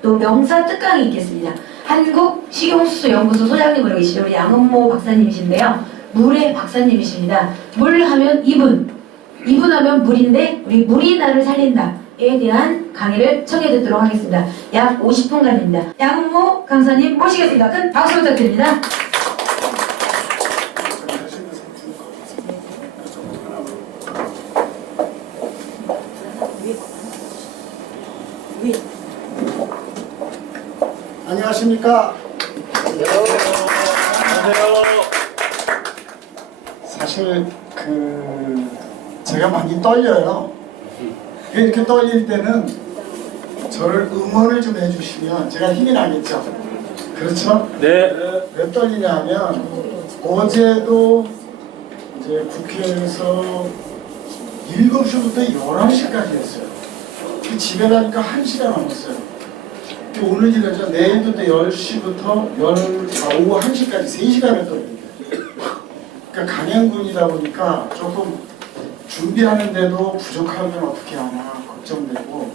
또 명사 특강이 있겠습니다. 한국식용수소연구소 소장님으로 계시는 우리 양은모 박사님이신데요. 물의 박사님이십니다. 물 하면 이분, 이분 하면 물인데 우리 물이 나를 살린다에 대한 강의를 청해 듣도록 하겠습니다. 약 50분간입니다. 양은모 강사님 모시겠습니다. 큰 박수 부탁드립니다. 안녕하십니까? 안녕하세요. 사실 제가 많이 떨려요. 이렇게 떨릴 때는 저를 응원을 좀 해주시면 제가 힘이 나겠죠. 그렇죠? 네. 왜 떨리냐면 어제도 이제 국회에서 7시부터 11시까지 했어요. 집에 가니까 1시간 넘었어요. 오늘 일하죠. 내일도 또 10시부터 오후 1시까지 3시간을 떨립니다. 그러니까 강행군이다 보니까 조금 준비하는데도 부족하면 어떻게 하나 걱정되고,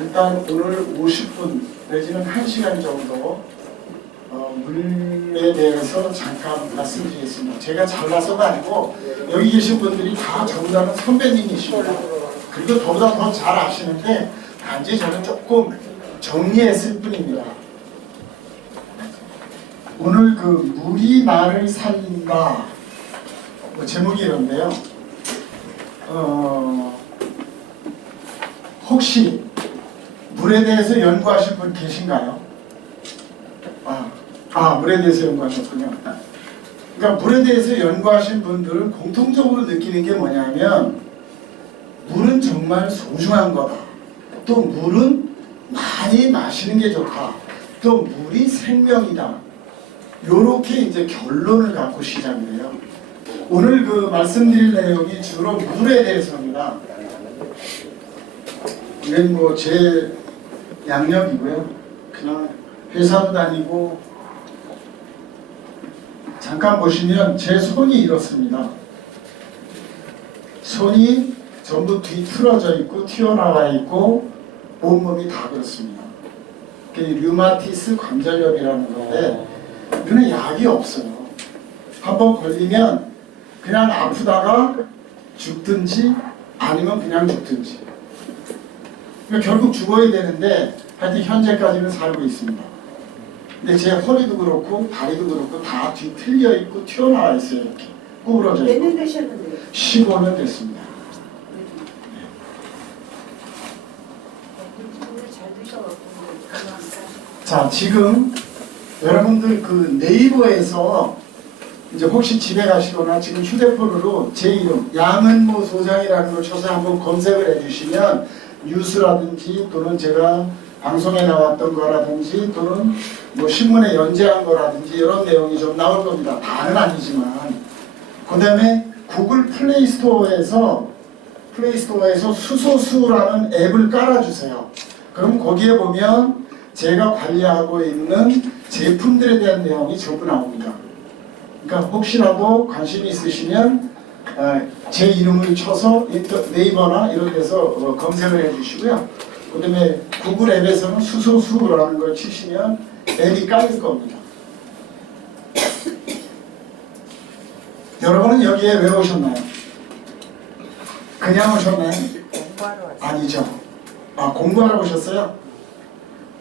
일단 오늘 50분 내지는 1시간 정도 물에 대해서 잠깐 말씀드리겠습니다. 제가 잘나서가 아니고 여기 계신 분들이 다 정답은 선배님이십니다. 그리고 저보다 더 잘 아시는데 단지 저는 조금 정리했을 뿐입니다. 오늘 물이 나를 살린다 제목이 이런데요. 혹시 물에 대해서 연구하신 분 계신가요? 물에 대해서 연구하셨군요. 그러니까 물에 대해서 연구하신 분들은 공통적으로 느끼는 게 뭐냐면 물은 정말 소중한 거다. 또 물은 많이 마시는 게 좋다. 또 물이 생명이다. 요렇게 이제 결론을 갖고 시작을 해요. 오늘 말씀드릴 내용이 주로 물에 대해서입니다. 이건 제 양력이고요. 그냥 회사도 다니고, 잠깐 보시면 제 손이 이렇습니다. 손이 전부 뒤틀어져 있고 튀어나와 있고 온몸이 다 그렇습니다. 류마티스 관절염이라는 건데 이거는 약이 없어요. 한번 걸리면 그냥 아프다가 죽든지 아니면 그냥 죽든지. 그러니까 결국 죽어야 되는데 하여튼 현재까지는 살고 있습니다. 근데 제 허리도 그렇고 다리도 그렇고 다 뒤틀려 있고 튀어나와 있어요. 이렇게 구부러져 있고. 몇 년 되셨는데요? 15년 됐습니다. 자, 지금 여러분들 네이버에서 이제 혹시 집에 가시거나 지금 휴대폰으로 제 이름 양은모 소장이라는 걸 쳐서 한번 검색을 해주시면 뉴스라든지 또는 제가 방송에 나왔던 거라든지 또는 신문에 연재한 거라든지 이런 내용이 좀 나올 겁니다. 다는 아니지만. 그 다음에 구글 플레이스토어에서 수소수라는 앱을 깔아주세요. 그럼 거기에 보면 제가 관리하고 있는 제품들에 대한 내용이 전부 나옵니다. 그러니까 혹시라도 관심이 있으시면 제 이름을 쳐서 네이버나 이런 데서 검색을 해주시고요. 그 다음에 구글 앱에서는 수소수라는 걸 치시면 앱이 깔릴 겁니다. 여러분은 여기에 왜 오셨나요? 그냥 오셨나요? 공부하러 왔어요. 아니죠. 공부하러 오셨어요?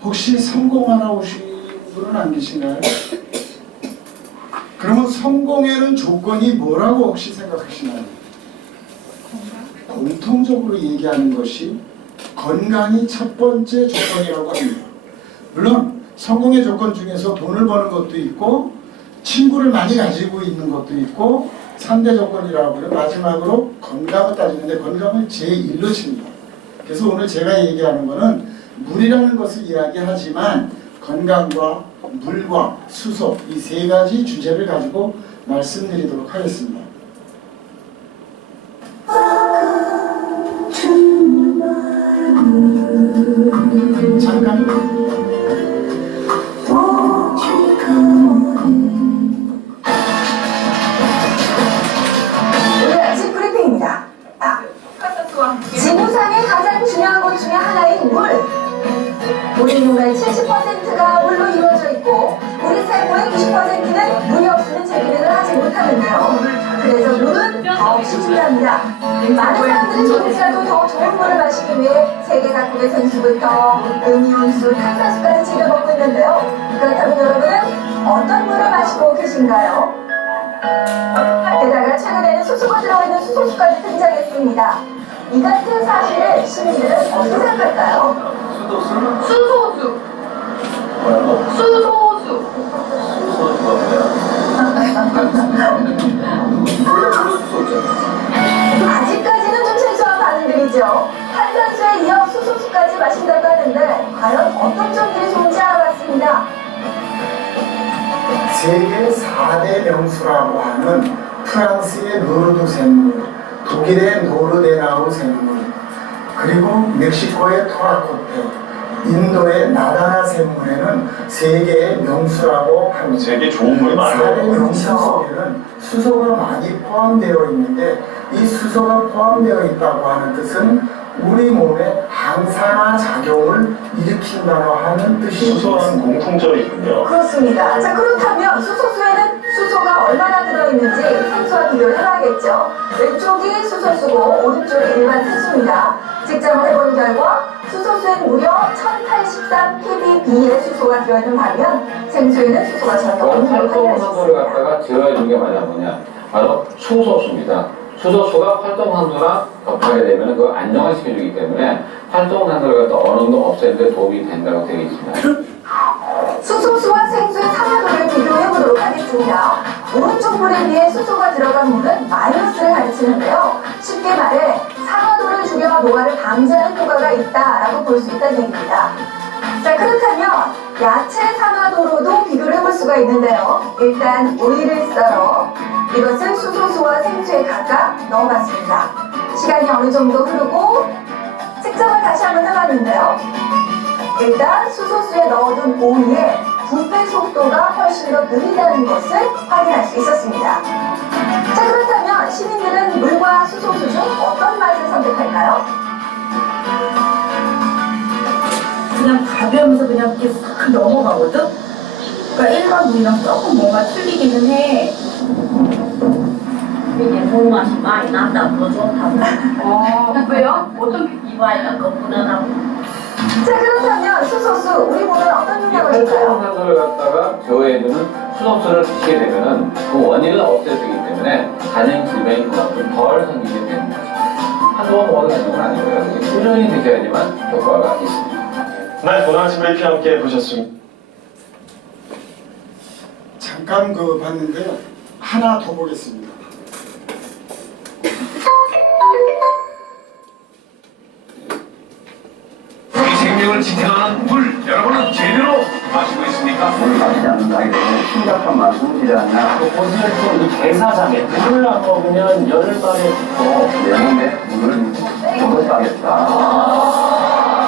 혹시 성공하러 오신 분은 안 계신가요? 그러면 성공에는 조건이 뭐라고 혹시 생각하시나요? 공통적으로 얘기하는 것이 건강이 첫 번째 조건이라고 합니다. 물론 성공의 조건 중에서 돈을 버는 것도 있고 친구를 많이 가지고 있는 것도 있고 3대 조건이라고 해요. 마지막으로 건강을 따지는데 건강을 제1로 칩니다. 그래서 오늘 제가 얘기하는 거는 물이라는 것을 이야기하지만 건강과 물과 수소 이 세 가지 주제를 가지고 말씀드리도록 하겠습니다. 잠깐 오늘 아침 브리핑입니다. 지구상에 가장 중요한 것 중에 하나인 물. 우리 인류의 70%가 물로 이루어져 있고 우리 세포의 90%는 물이 없으면 재기능을 하지 못하는데요. 그래서 물은 더없이 중요합니다. 많은 사람들은 조금이라도 더 좋은 물을 마시기 위해 세계 각국의 생수부터 음이온수, 탄산수까지 즐겨 먹고 있는데요. 그렇다면 여러분은 어떤 물을 마시고 계신가요? 게다가 최근에는 수소가 들어있는 수소수까지 등장했습니다. 이 같은 사실을 시민들은 어떻게 생각할까요? 수소수. 뭐라고? 수소수. 수소수가 뭐야? 원래 물로 수소 있잖아. 아직까지는 좀 생소한 반응들이죠. 탄산수에 이어 수소수까지 마신다고 하는데 과연 어떤 점들이 좋은지 알아봤습니다. 세계 4대 명수라고 하는 프랑스의 노르드 샘물, 독일의 노르데나우 샘물, 그리고 멕시코의 토라코테, 인도의 나다나 샘물에는 세계의 명수라고 합니다. 세계 좋은 물이 4대 많아요. 명수 속에는 수소가 많이 포함되어 있는데 이 수소가 포함되어 있다고 하는 뜻은 우리 몸에 항산화 작용을 일으킨다고 하는 뜻이 수소는 있습니다. 공통점이군요. 그렇습니다. 자, 그렇다면 수소수에는 수소가 얼마나 들어있는지 생수와 비교를 해봐야겠죠. 왼쪽이 수소수고 오른쪽이 일반 생수입니다. 측정을 해본 결과 수소수엔 무려 1083 ppb의 수소가 들어있는 반면 생수에는 수소가 전혀 없는 걸 확인할 수 활동산소를 있습니다. 갖다가 제어해 준 게 뭐냐 바로 수소수입니다. 수소수가 활동산소랑 겹하게 되면 그걸 안정화 시켜주기 때문에 활동산소를 갖다 어느 정도 없애는데 도움이 된다고 되어 있습니다. 수소수와 생수의 산화도를 비교해보도록 하겠습니다. 오른쪽 물에 비해 수소가 들어간 물은 마이너스를 가리키는데요. 쉽게 말해 산화도를 줄여 노화를 방지하는 효과가 있다라고 볼 수 있다는 얘기입니다. 자, 그렇다면 야채 산화도로도 비교를 해볼 수가 있는데요. 일단 오이를 썰어 이것을 수소수와 생수에 각각 넣어봤습니다. 시간이 어느 정도 흐르고 측정을 다시 한번 해봤는데요. 일단 수소수에 넣어둔 오이의 부패 속도가 훨씬 더 느리다는 것을 확인할 수 있었습니다. 자, 그렇다면 시민들은 물과 수소수 중 어떤 맛을 선택할까요? 그냥 가벼우면서 그냥 이렇게 싹 넘어가거든? 그러니까 일반 물이랑 조금 뭔가 틀리기는 해. 이게 손맛이 많이 난다. 더 좋다고. 왜요? 어떤 이와이가 거부나라고. 자, 그렇다면 수소수 우리 몸에 어떤 이 영향을 줄까요? 활동산소를 갖다가 제어해주는 수소수를 드시게 되면은 그 원인을 없애주기 때문에 간행 질병이 그만큼 덜 생기게 됩니다. 한두 번 먹어도 되는 건 아니고요. 꾸준히 드셔야지만 효과가 있습니다. 네, 오늘 아침 LP 함께 보셨습니다. 잠깐 봤는데요. 하나 더 보겠습니다. 우리 생명을 지탱하는 물, 여러분은 제대로 마시고 있습니까? 물을 마시지 않는다기 때문에 심각한 말씀이지 않냐. 어디서 대사장에 물을 안 먹으면 열반에 붙어 내 몸에 물을 적었다겠다.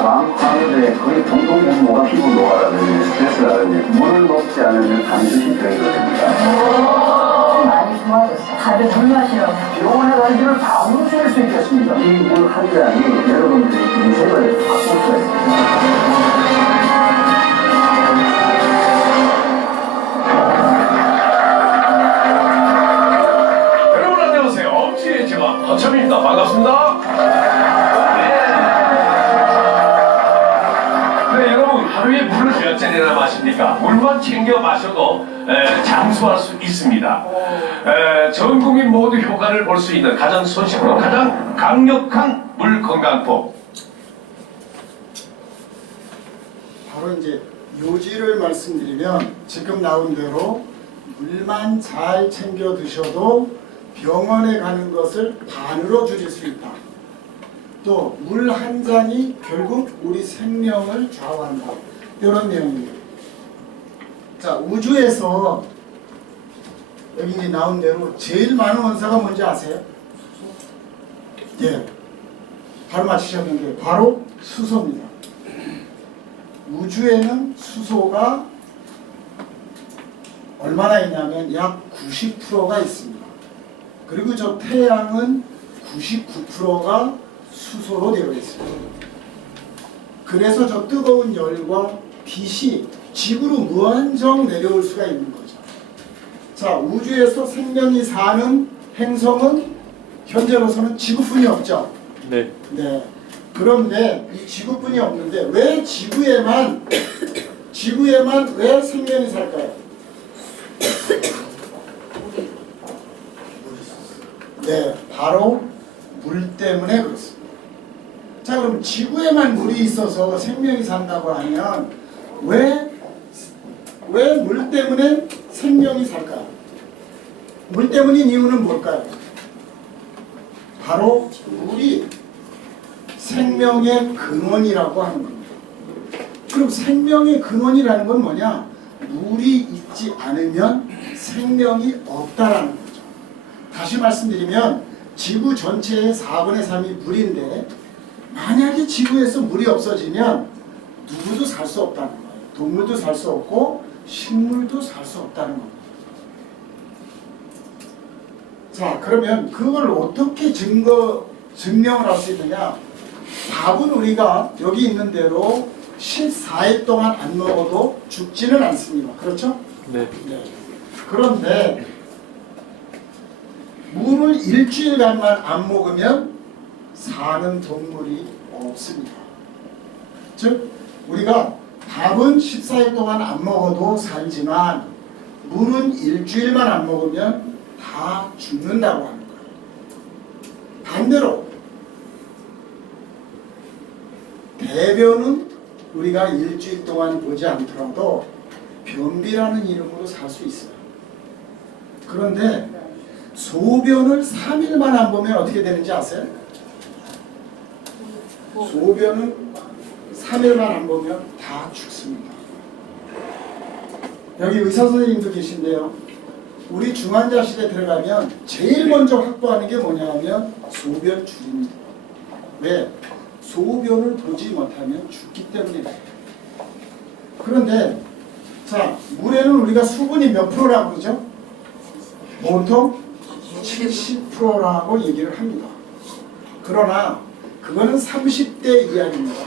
왕파에 거의 공동 공모가 피부 노화라든지 스트레스라든지 물을 먹지 않으면 반드시 병이 됩니다. 많이 좋아졌어요. 다들 물 마시라고. 병원에 가기를 다 무시할 수 있겠습니다. 이 물 한 잔이 여러분들의 인생을 바꿀 수가 있습니다. 여러분 안녕하세요. 엄지의 제가 허참입니다. 반갑습니다. 네, 여러분 하루에 물을 몇 잔이나 마십니까? 물만 챙겨 마셔도 장수할 수 있습니다. 전 국민 모두 효과를 볼 수 있는 가장 손쉽고 가장 강력한 물 건강법. 바로 이제 요지를 말씀드리면 지금 나온 대로 물만 잘 챙겨 드셔도 병원에 가는 것을 반으로 줄일 수 있다. 또 물 한 잔이 결국 우리 생명을 좌우한다. 이런 내용입니다. 자, 우주에서 여기 이제 나온 대로 제일 많은 원소가 뭔지 아세요? 예, 바로 맞히셨는데 바로 수소입니다. 우주에는 수소가 얼마나 있냐면 약 90%가 있습니다. 그리고 저 태양은 99%가 수소로 되어 있습니다. 그래서 저 뜨거운 열과 빛이 지구로 무한정 내려올 수가 있는 거죠. 자, 우주에서 생명이 사는 행성은 현재로서는 지구뿐이 없죠. 네. 네. 그런데 이 지구뿐이 없는데 왜 지구에만 왜 생명이 살까요? 네, 바로 물 때문에 그렇습니다. 자, 그럼 지구에만 물이 있어서 생명이 산다고 하면 왜 물 때문에 생명이 살까요? 물 때문인 이유는 뭘까요? 바로 물이 생명의 근원이라고 하는 겁니다. 그럼 생명의 근원이라는 건 뭐냐? 물이 있지 않으면 생명이 없다라는 거죠. 다시 말씀드리면 지구 전체의 4분의 3이 물인데 만약에 지구에서 물이 없어지면 누구도 살 수 없다는 거예요. 동물도 살 수 없고 식물도 살 수 없다는 겁니다. 자, 그러면 그걸 어떻게 증명을 할 수 있느냐? 밥은 우리가 여기 있는 대로 14일 동안 안 먹어도 죽지는 않습니다. 그렇죠? 네. 네. 그런데 물을 일주일간만 안 먹으면 사는 동물이 없습니다. 즉 우리가 밥은 14일 동안 안 먹어도 살지만 물은 일주일만 안 먹으면 다 죽는다고 하는 거예요. 반대로 대변은 우리가 일주일 동안 보지 않더라도 변비라는 이름으로 살 수 있어요. 그런데 소변을 3일만 안 보면 어떻게 되는지 아세요? 소변은 3일만 안 보면 다 죽습니다. 여기 의사 선생님도 계신데요. 우리 중환자실에 들어가면 제일 먼저 확보하는 게 뭐냐면 소변줄입니다. 왜? 소변을 보지 못하면 죽기 때문에. 그런데 자, 물에는 우리가 수분이 몇 프로라고 그러죠? 보통 70%라고 얘기를 합니다. 그러나 그거는 30대 이야기입니다.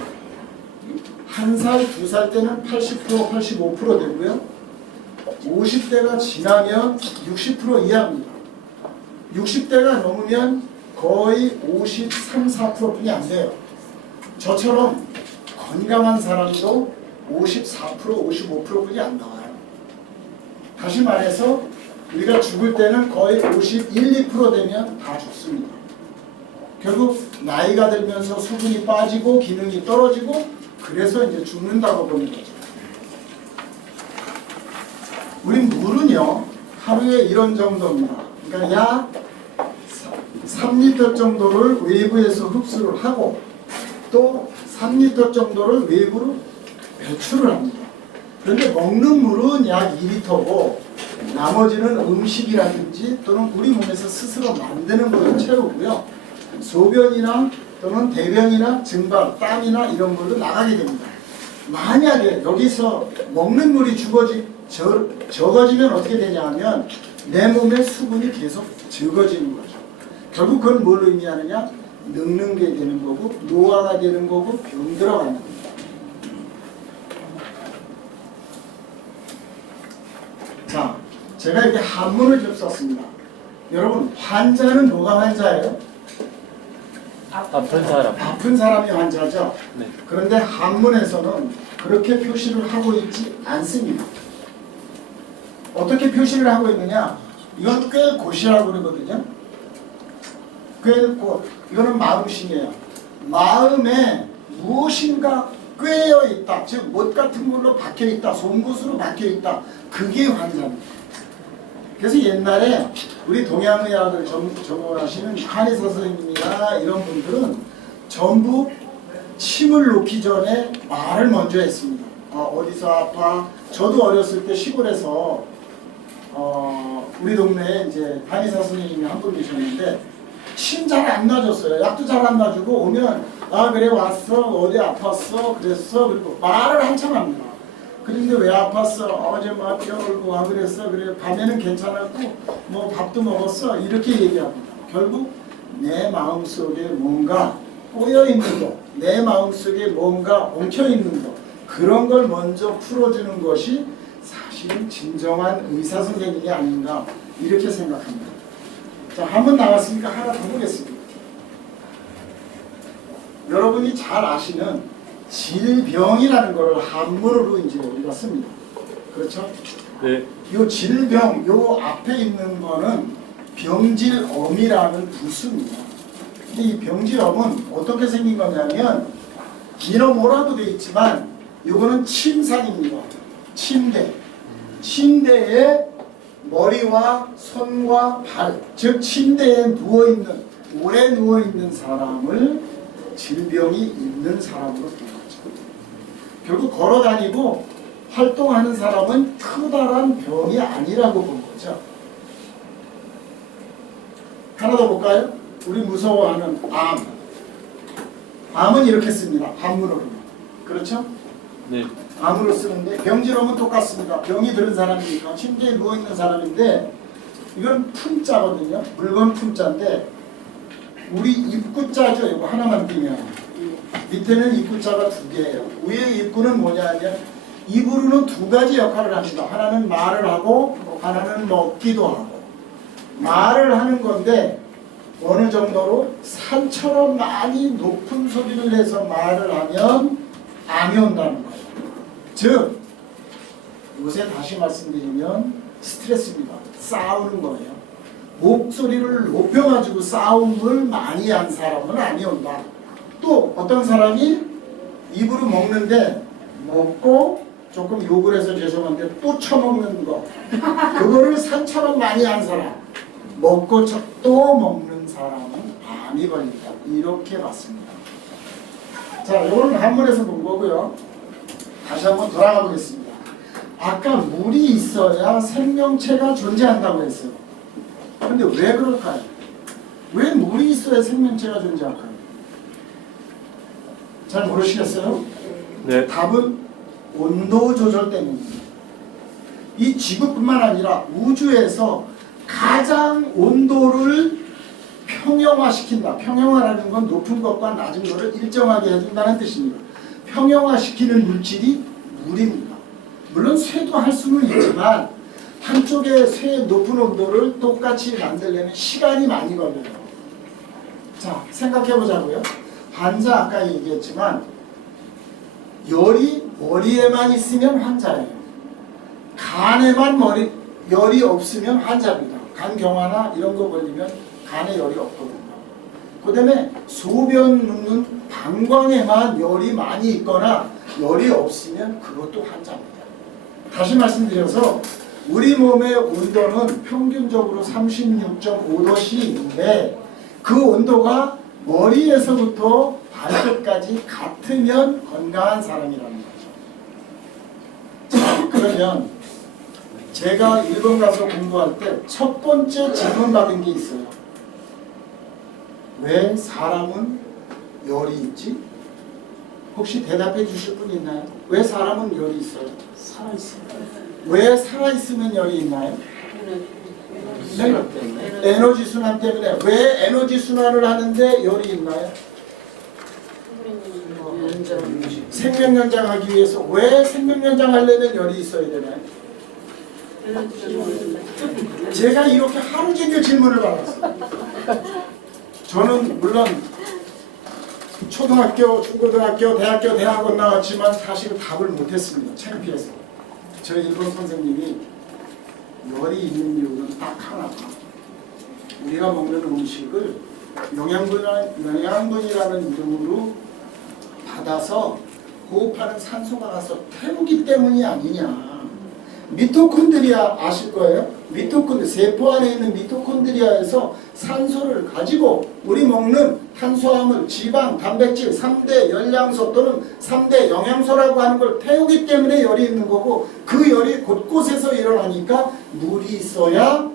1살, 2살 때는 80%, 85% 되고요. 50대가 지나면 60% 이하입니다. 60대가 넘으면 거의 53, 4%뿐이 안 돼요. 저처럼 건강한 사람도 54%, 55%뿐이 안 나와요. 다시 말해서 우리가 죽을 때는 거의 51, 2% 되면 다 죽습니다. 결국 나이가 들면서 수분이 빠지고 기능이 떨어지고 그래서 이제 죽는다고 보는 거죠. 우리 물은요 하루에 이런 정도입니다. 그러니까 약 3리터 정도를 외부에서 흡수를 하고 또 3리터 정도를 외부로 배출을 합니다. 그런데 먹는 물은 약 2리터고 나머지는 음식이라든지 또는 우리 몸에서 스스로 만드는 물을 채우고요. 소변이나 또는 대변이나 증발, 땀이나 이런 물도 나가게 됩니다. 만약에 여기서 먹는 물이 적어지면 어떻게 되냐 하면 내 몸의 수분이 계속 적어지는 거죠. 결국 그건 뭘 의미하느냐? 늙는 게 되는 거고 노화가 되는 거고 병들어가는 겁니다. 자, 제가 이렇게 한문을 좀 썼습니다. 여러분, 환자는 뭐가 환자예요? 아픈 사람. 아픈 사람이 환자죠. 네. 그런데 한문에서는 그렇게 표시를 하고 있지 않습니다. 어떻게 표시를 하고 있느냐? 이건 꾀고시라고 그러거든요. 꾀고, 이거는 마음심이에요. 마음에 무엇인가 꿰어 있다. 즉, 못 같은 걸로 박혀 있다. 송곳으로 박혀 있다. 그게 환자입니다. 그래서 옛날에 우리 동양의학을 전문하시는 한의사 선생님이나 이런 분들은 전부 침을 놓기 전에 말을 먼저 했습니다. 어디서 아파? 저도 어렸을 때 시골에서 우리 동네에 이제 한의사 선생님이 한 분 계셨는데 침 잘 안 놔줬어요. 약도 잘 안 놔주고 오면 그래 왔어? 어디 아팠어? 그랬어? 그리고 말을 한참 합니다. 그런데 왜 아팠어? 어제 뭐 뼈 울고 와 그랬어? 그래 밤에는 괜찮았고 뭐 밥도 먹었어? 이렇게 얘기합니다. 결국 내 마음속에 뭔가 꼬여 있는 거, 내 마음속에 뭔가 엉켜 있는 거, 그런 걸 먼저 풀어주는 것이 사실은 진정한 의사 선생님이 아닌가 이렇게 생각합니다. 자, 한 번 나왔으니까 하나 더 보겠습니다. 여러분이 잘 아시는 질병이라는 걸 한문으로 이제 우리가 씁니다. 그렇죠? 네. 요 질병, 요 앞에 있는 거는 병질엄이라는 부수입니다. 근데 이 병질엄은 어떻게 생긴 거냐면 기너모라도 돼 있지만 요거는 침상입니다. 침대. 침대에 머리와 손과 발, 즉 침대에 누워있는, 오래 누워있는 사람을 질병이 있는 사람으로 보겠죠. 결국 걸어다니고 활동하는 사람은 크다란 병이 아니라고 본 거죠. 하나 더 볼까요? 우리 무서워하는 암. 암은 이렇게 씁니다. 한문으로. 그렇죠? 네. 암으로 쓰는데 병질엄은 똑같습니다. 병이 들은 사람이니까 침대에 누워있는 사람인데 이건 품자거든요. 물건 품자인데 우리 입구자죠. 이거 하나만 띄면 밑에는 입구자가 두 개예요. 위에 입구는 뭐냐면 입으로는 두 가지 역할을 합니다. 하나는 말을 하고 하나는 먹기도 하고. 말을 하는 건데 어느 정도로 산처럼 많이 높은 소리를 내서 말을 하면 암이 온다는 거예요. 즉 요새 다시 말씀드리면 스트레스입니다. 싸우는 거예요. 목소리를 높여가지고 싸움을 많이 한 사람은 암이 온다. 또 어떤 사람이 입으로 먹는데 먹고 조금 욕을 해서 죄송한데 또 처먹는 거, 그거를 산처럼 많이 한 사람, 먹고 또 먹는 사람은 암이 걸린다. 이렇게 봤습니다. 자, 이거는 한문에서 본 거고요. 다시 한번 돌아가 보겠습니다. 아까 물이 있어야 생명체가 존재한다고 했어요. 그런데 왜 그럴까요? 왜 물이 있어야 생명체가 존재할까요? 잘 모르시겠어요? 네. 답은 온도 조절 때문입니다. 이 지구뿐만 아니라 우주에서 가장 온도를 평형화시킨다. 평형화라는 건 높은 것과 낮은 것을 일정하게 해준다는 뜻입니다. 평형화시키는 물질이 물입니다. 물론 쇠도 할 수는 있지만 한쪽에 쇠의 높은 온도를 똑같이 만들려면 시간이 많이 걸려요. 자, 생각해 보자고요. 환자 아까 얘기했지만 열이 머리에만 있으면 환자예요. 간에만 열이 없으면 환자입니다. 간경화나 이런 거 걸리면 간에 열이 없거든요. 그 다음에 소변 눕는 방광에만 열이 많이 있거나 열이 없으면 그것도 환자입니다. 다시 말씀드려서 우리 몸의 온도는 평균적으로 36.5도씨인데 그 온도가 머리에서부터 발끝까지 같으면 건강한 사람이라는 거죠. 자, 그러면 제가 일본 가서 공부할 때 첫 번째 질문 받은 게 있어요. 왜 사람은 열이 있지? 혹시 대답해 주실 분 있나요? 왜 사람은 열이 있어요? 살아있어요. 왜 살아있으면 열이 있나요? 에너지 순환 때문에. 왜 에너지 순환을 하는데 열이 있나요? 생명 연장하기 위해서. 왜 생명 연장하려면 열이 있어야 되나요? 제가 이렇게 하루 종일 질문을 받았어요. 저는 물론 초등학교, 중고등학교, 대학교, 대학원 나왔지만 사실 답을 못했습니다. 창피해서. 저희 일본 선생님이 열이 있는 이유는 딱 하나. 우리가 먹는 음식을 영양분이라는 이름으로 받아서 호흡하는 산소가 가서 태우기 때문이 아니냐. 미토콘드리아 아실 거예요? 세포 안에 있는 미토콘드리아에서 산소를 가지고 우리 먹는 탄수화물, 지방, 단백질, 3대 열량소 또는 3대 영양소라고 하는 걸 태우기 때문에 열이 있는 거고, 그 열이 곳곳에서 일어나니까 물이 있어야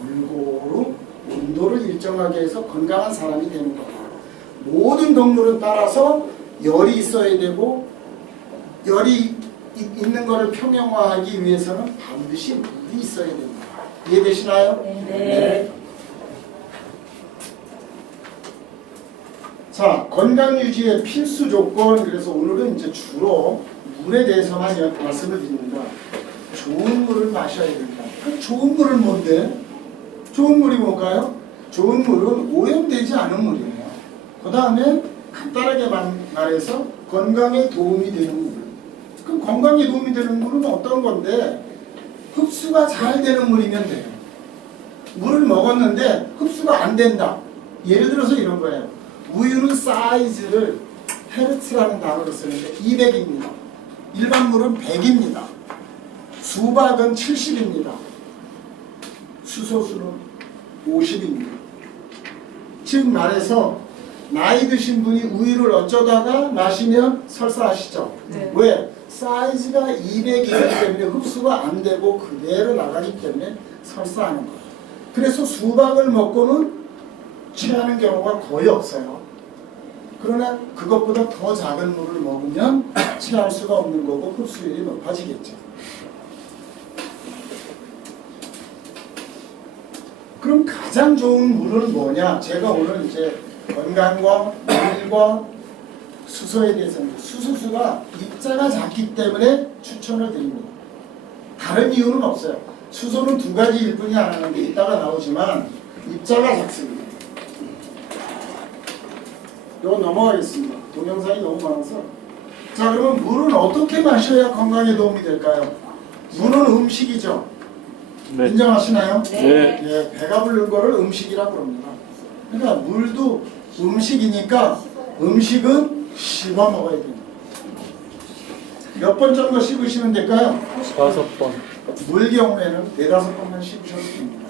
골고루 온도를 일정하게 해서 건강한 사람이 되는 거예요. 모든 동물은 따라서 열이 있어야 되고, 열이 있는 것을 평형화하기 위해서는 반드시 물이 있어야 됩니다. 이해되시나요? 네. 자, 건강 유지의 필수 조건. 그래서 오늘은 이제 주로 물에 대해서만 말씀을 드립니다. 좋은 물을 마셔야 된다. 그 좋은 물은 뭔데? 좋은 물이 뭘까요? 좋은 물은 오염되지 않은 물이에요. 그 다음에 간단하게 말해서 건강에 도움이 되는 물. 그럼 건강에 도움이 되는 물은 어떤 건데? 흡수가 잘 되는 물이면 돼요. 물을 먹었는데 흡수가 안 된다. 예를 들어서 이런 거예요. 우유는 사이즈를 헤르츠라는 단어를 쓰는데 200입니다. 일반 물은 100입니다. 수박은 70입니다. 수소수는 50입니다. 즉 말해서 나이 드신 분이 우유를 어쩌다가 마시면 설사하시죠. 네. 왜? 사이즈가 200이기 때문에 흡수가 안 되고 그대로 나가기 때문에 설사하는 거예요. 그래서 수박을 먹고는 취하는 경우가 거의 없어요. 그러나 그것보다 더 작은 물을 먹으면 취할 수가 없는 거고 흡수율이 높아지겠죠. 그럼 가장 좋은 물은 뭐냐? 제가 오늘 이제 건강과 물과 수소에 대해서는 수소수가 입자가 작기 때문에 추천을 드립니다. 다른 이유는 없어요. 수소는 두 가지일 뿐이 안 하는데 이따가 나오지만 입자가 작습니다. 이거 넘어가겠습니다. 동영상이 너무 많아서. 자, 그러면 물은 어떻게 마셔야 건강에 도움이 될까요? 물은 음식이죠. 네. 인정하시나요? 네. 예, 배가 부른 거를 음식이라고 그럽니다. 그러니까 물도 음식이니까 음식은 씹어 먹어야 됩니다. 몇 번 정도 씹으시면 될까요? 5번. 물 경우에는 4-5번만 씹으셔도 됩니다.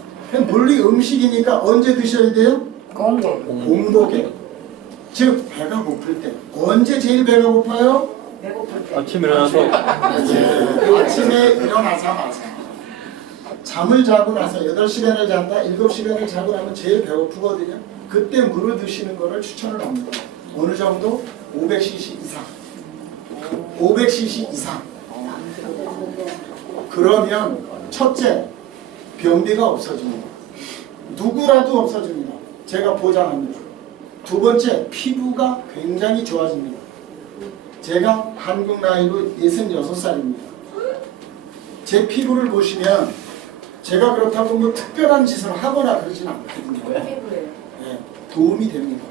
물이 음식이니까 언제 드셔야 돼요? 공복에. 즉 배가 고플 때. 언제 제일 배가 고파요? 아침에 일어나서 아침에 일어나자마자. 잠을 자고 나서 8시간을 잤다, 7시간을 자고 나면 제일 배고프거든요. 그때 물을 드시는 거를 추천을 합니다. 어느 정도? 500cc 이상. 500cc 이상. 그러면 첫째, 변비가 없어집니다. 누구라도 없어집니다. 제가 보장합니다. 두 번째, 피부가 굉장히 좋아집니다. 제가 한국 나이로 66살입니다. 제 피부를 보시면 제가 그렇다고 뭐 특별한 짓을 하거나 그러진 않거든요. 네, 도움이 됩니다.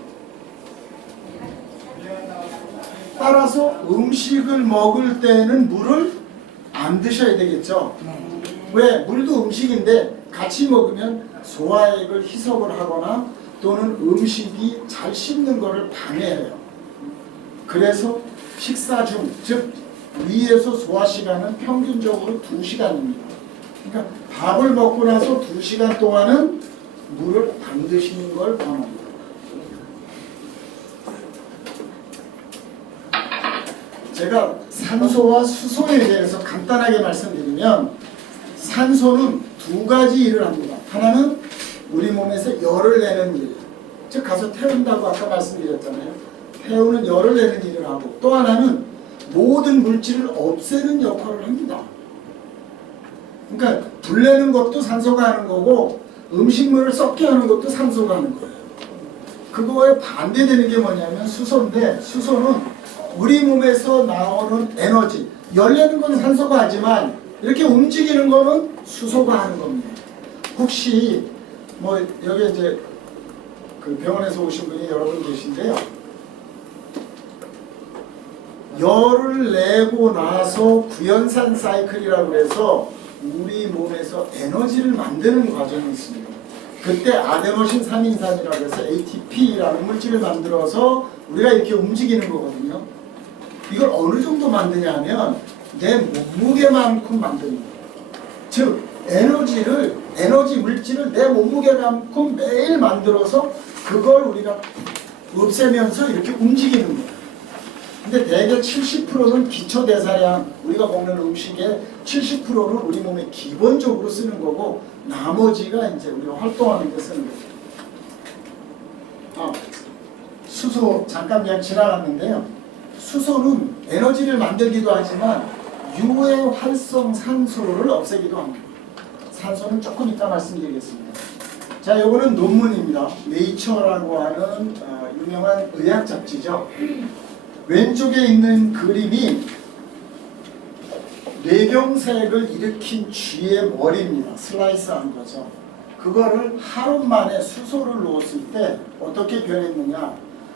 따라서 음식을 먹을 때는 물을 안 드셔야 되겠죠. 왜? 물도 음식인데 같이 먹으면 소화액을 희석을 하거나 또는 음식이 잘 씹는 것을 방해해요. 그래서 식사 중, 즉 위에서 소화 시간은 평균적으로 2시간입니다. 그러니까 밥을 먹고 나서 2시간 동안은 물을 안 드시는 걸 권합니다. 제가 산소와 수소에 대해서 간단하게 말씀드리면 산소는 두 가지 일을 합니다. 하나는 우리 몸에서 열을 내는 일, 즉 가서 태운다고 아까 말씀드렸잖아요. 태우는 열을 내는 일을 하고 또 하나는 모든 물질을 없애는 역할을 합니다. 그러니까 불 내는 것도 산소가 하는 거고 음식물을 썩게 하는 것도 산소가 하는 거예요. 그거에 반대되는 게 뭐냐면 수소인데 수소는 우리 몸에서 나오는 에너지, 열 내는 건 산소가 하지만 이렇게 움직이는 거는 수소가 하는 겁니다. 혹시 뭐 여기 이제 그 병원에서 오신 분이 여러 분 계신데요. 열을 내고 나서 구연산 사이클이라고 해서 우리 몸에서 에너지를 만드는 과정이 있습니다. 그때 아데노신 3인산이라고 해서 ATP라는 물질을 만들어서 우리가 이렇게 움직이는 거거든요. 이걸 어느 정도 만드냐 하면 내 몸무게만큼 만듭니다. 즉 에너지 물질을 내 몸무게만큼 매일 만들어서 그걸 우리가 없애면서 이렇게 움직이는 거예요. 근데 대개 70%는 기초대사량, 우리가 먹는 음식의 70%는 우리 몸에 기본적으로 쓰는 거고 나머지가 이제 우리가 활동하는 데 쓰는 거죠. 수소 잠깐 그냥 지나갔는데요. 수소는 에너지를 만들기도 하지만 유해 활성 산소를 없애기도 합니다. 산소는 조금 이따 말씀드리겠습니다. 자, 요거는 논문입니다. 네이처라고 하는 유명한 의학 잡지죠. 왼쪽에 있는 그림이 뇌경색을 일으킨 쥐의 머리입니다. 슬라이스한 거죠. 그거를 하루 만에 수소를 놓았을 때 어떻게 변했느냐.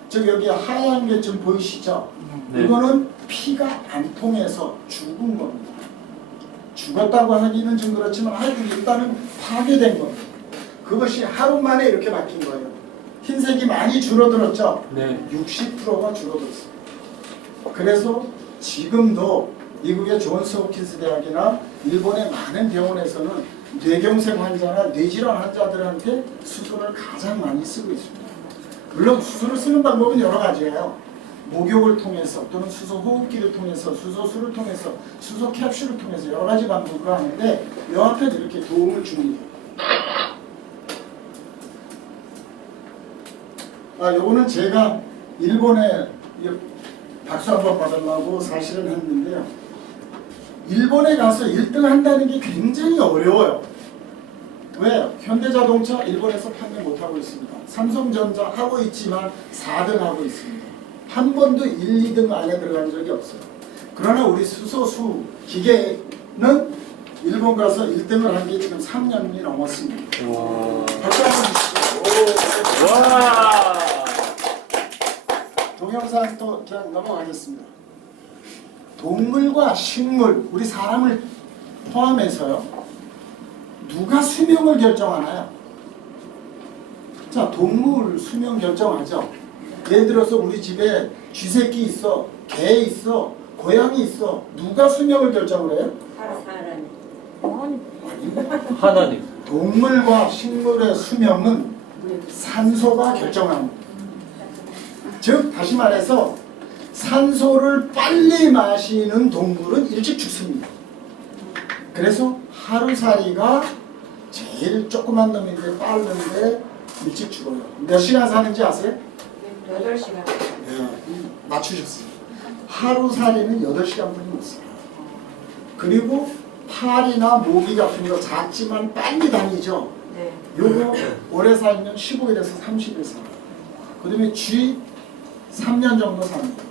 즉 여기 하얀 게 좀 보이시죠? 네. 이거는 피가 안 통해서 죽은 겁니다. 죽었다고 하기는 좀 그렇지만 하여튼 일단은 파괴된 겁니다. 그것이 하루 만에 이렇게 바뀐 거예요. 흰색이 많이 줄어들었죠? 네. 60%가 줄어들었어요. 그래서 지금도 미국의 존스 홉킨스 대학이나 일본의 많은 병원에서는 뇌경색 환자나 뇌질환 환자들한테 수소를 가장 많이 쓰고 있습니다. 물론 수소를 쓰는 방법은 여러 가지예요. 목욕을 통해서 또는 수소 호흡기를 통해서 수소수를 통해서 수소 캡슐을 통해서 여러 가지 방법으로 하는데 이 앞에 이렇게 도움을 줍니다. 요거는 제가 일본에 박수 한번 받으려고 사실은 했는데요. 일본에 가서 1등 한다는 게 굉장히 어려워요. 왜? 현대자동차 일본에서 판매 못하고 있습니다. 삼성전자 하고 있지만 4등 하고 있습니다. 한 번도 1, 2등 안에 들어간 적이 없어요. 그러나 우리 수소수 기계는 일본 가서 1등을 한 게 지금 3년이 넘었습니다. 박수 한번 주시죠. 와. 동영상 또 그냥 넘어가겠습니다. 동물과 식물, 우리 사람을 포함해서요. 누가 수명을 결정하나요? 자, 동물 수명 결정하죠. 예를 들어서 우리 집에 쥐새끼 있어, 개 있어, 고양이 있어. 누가 수명을 결정을 해요? 하나님. 동물과 식물의 수명은 산소가 결정합니다. 즉 다시 말해서 산소를 빨리 마시는 동물은 일찍 죽습니다. 그래서 하루살이가 제일 조그만 놈인데 빠른데 일찍 죽어요. 몇 시간 사는지 아세요? 8시간. 네, 맞추셨어요. 하루살이는 8시간뿐이 못 살아요. 그리고 팔이나 모기 같은 거 작지만 빨리 다니죠. 네. 요거 오래 살면 15일에서 30일 살아요. 그 다음에 쥐 3년 정도 삽니다.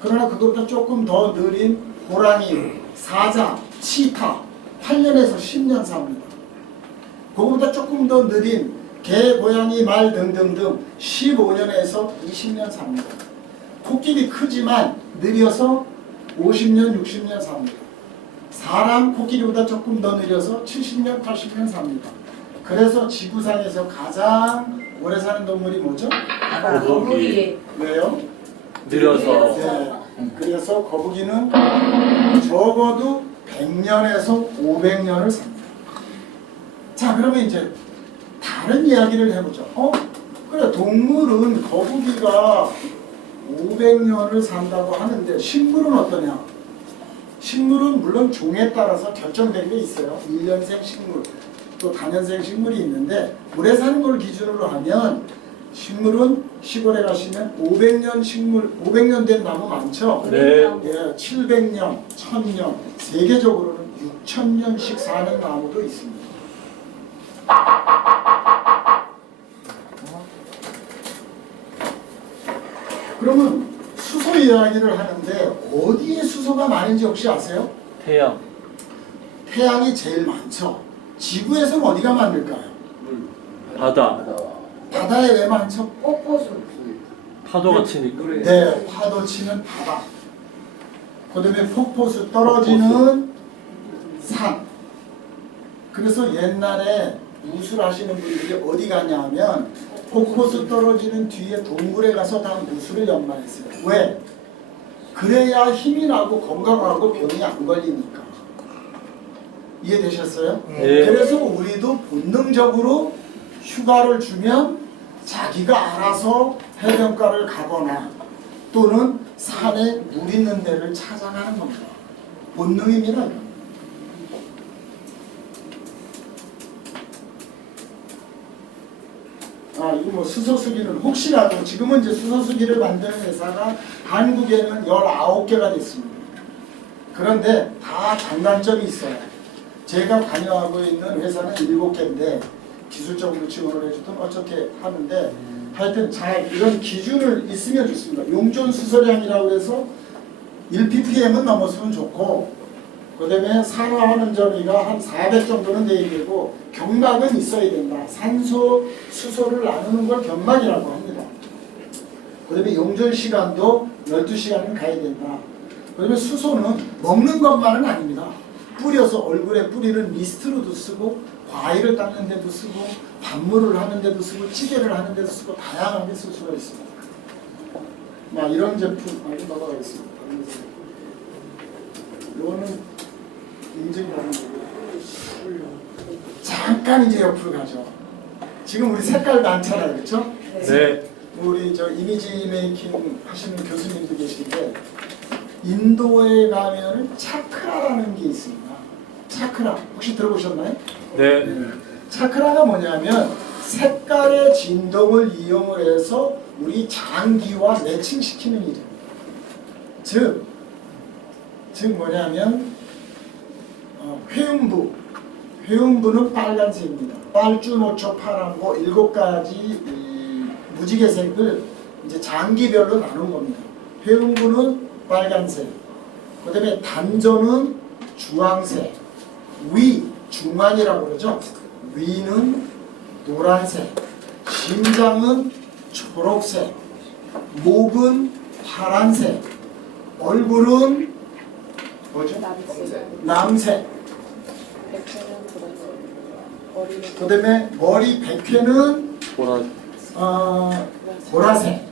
그러나 그것보다 조금 더 느린 호랑이, 사자, 치타 8년에서 10년 삽니다. 그것보다 조금 더 느린 개, 고양이, 말 등등등 15년에서 20년 삽니다. 코끼리 크지만 느려서 50년, 60년 삽니다. 사람 코끼리보다 조금 더 느려서 70년, 80년 삽니다. 그래서 지구상에서 가장 오래 사는 동물이 뭐죠? 거북이. 왜요? 느려서. 네. 그래서 거북이는 적어도 100년에서 500년을 삽니다. 자, 그러면 이제 다른 이야기를 해보죠. 그래, 동물은 거북이가 500년을 산다고 하는데 식물은 어떠냐? 식물은 물론 종에 따라서 결정된 게 있어요. 1년생 식물, 또 다년생 식물이 있는데 물에 사는 걸 기준으로 하면 식물은 시골에 가시면 500년 식물, 500년 된 나무 많죠? 네. 예, 700년, 1000년, 세계적으로는 6000년씩 사는 나무도 있습니다. 그러면 수소 이야기를 하는데 어디에 수소가 많은지 혹시 아세요? 태양. 태양이 제일 많죠. 지구에서는 어디가 많을까요? 바다. 바다에 왜 많죠? 폭포수. 파도가 치니까. 네, 파도 치는 바다. 그 다음에 폭포수 떨어지는 산. 그래서 옛날에 무술하시는 분들이 어디 가냐 하면 폭포수 떨어지는 뒤에 동굴에 가서 다 무술을 연마했어요. 왜? 그래야 힘이 나고 건강하고 병이 안 걸리니까. 이해되셨어요? 네. 그래서 우리도 본능적으로 휴가를 주면 자기가 알아서 해변가를 가거나 또는 산에 물 있는 데를 찾아가는 겁니다. 본능입니다. 이거 뭐 수소수기는 혹시라도 지금은 이제 수소수기를 만드는 회사가 한국에는 19개가 됐습니다. 그런데 다 장단점이 있어요. 제가 관여하고 있는 회사는 7개인데 기술적으로 지원을 해주든 어떻게 하는데 하여튼 잘 이런 기준을 있으면 좋습니다. 용존 수소량이라고 해서 1ppm은 넘었으면 좋고 그 다음에 산화하는 점이가 한 400 정도는 돼야 되고 경막은 있어야 된다. 산소, 수소를 나누는 걸 경막이라고 합니다. 그 다음에 용존 시간도 12시간은 가야 된다. 그 다음에 수소는 먹는 것만은 아닙니다. 뿌려서 얼굴에 뿌리는 미스트로도 쓰고 과일을 닦는 데도 쓰고 밥물을 하는 데도 쓰고 찌개를 하는 데도 쓰고 다양하게 쓸 수가 있습니다. 막 이런 제품 넘어가겠습니다. 이거는 인증받는 거고 잠깐 이제 옆으로 가죠. 지금 우리 색깔 많잖아요, 그렇죠? 네. 우리 저 이미지 메이킹 하시는 교수님도 계신데 인도에 가면은 차크라라는 게 있습니다. 차크라 혹시 들어보셨나요? 네. 차크라가 뭐냐면 색깔의 진동을 이용을 해서 우리 장기와 매칭시키는 일입니다. 즉 뭐냐면 회음부는 빨간색입니다. 빨주노초 파란고 7가지 무지개색을 이제 장기별로 나눈 겁니다. 회음부는 빨간색, 그 다음에 단전은 주황색, 중환이라고 그러죠. 위는 노란색, 심장은 초록색, 목은 파란색, 얼굴은 뭐죠? 남색. 그 다음에 머리 백회는 보라색.